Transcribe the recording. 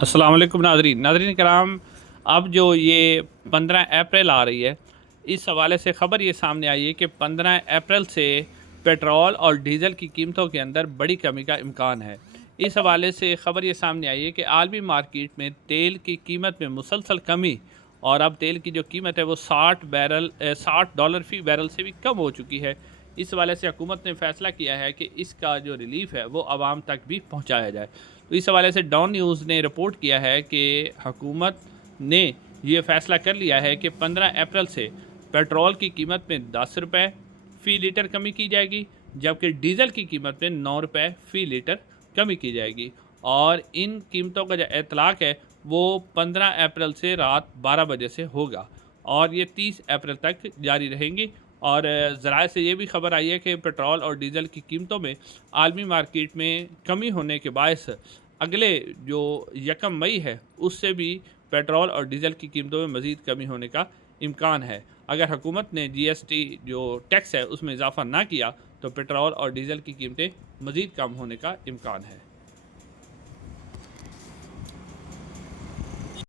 अस्सलाम वालेकुम नाज़रीन कराम। अब जो ये 15 अप्रैल आ रही है, इस हवाले से ख़बर ये सामने आई है कि 15 अप्रैल से पेट्रोल और डीज़ल की कीमतों के अंदर बड़ी कमी का इम्कान है। इस हवाले से ख़बर ये सामने आई है कि आलमी मार्केट में तेल की कीमत में मुसलसल कमी, और अब तेल की जो कीमत है वो 60 डॉलर फ़ी बैरल से भी कम हो चुकी है। इस हवाले से हुकूमत ने फ़ैसला किया है कि इसका जो रिलीफ़ है वो आवाम तक भी पहुँचाया जाए। तो इस हवाले से डॉन न्यूज़ ने रिपोर्ट किया है कि हुकूमत ने ये फ़ैसला कर लिया है कि 15 अप्रैल से पेट्रोल की कीमत में 10 रुपये फ़ी लीटर कमी की जाएगी, जबकि डीज़ल की कीमत में 9 रुपये फ़ी लीटर कमी की जाएगी। और इन कीमतों का जो इतलाक़ है वो 15 अप्रैल से रात 12 बजे से होगा और ये 30 अप्रैल तक जारी रहेंगी। और ज़राए से ये भी ख़बर आई है कि पेट्रोल और डीज़ल की कीमतों में आलमी मार्केट में कमी होने के बायस अगले जो 1 मई है उससे भी पेट्रोल और डीज़ल की कीमतों में मज़ीद कमी होने का इम्कान है। अगर हुकूमत ने जीएसटी जो टैक्स है उसमें इजाफ़ा ना किया तो पेट्रोल और डीज़ल की कीमतें मज़ीद कम होने का इम्कान है।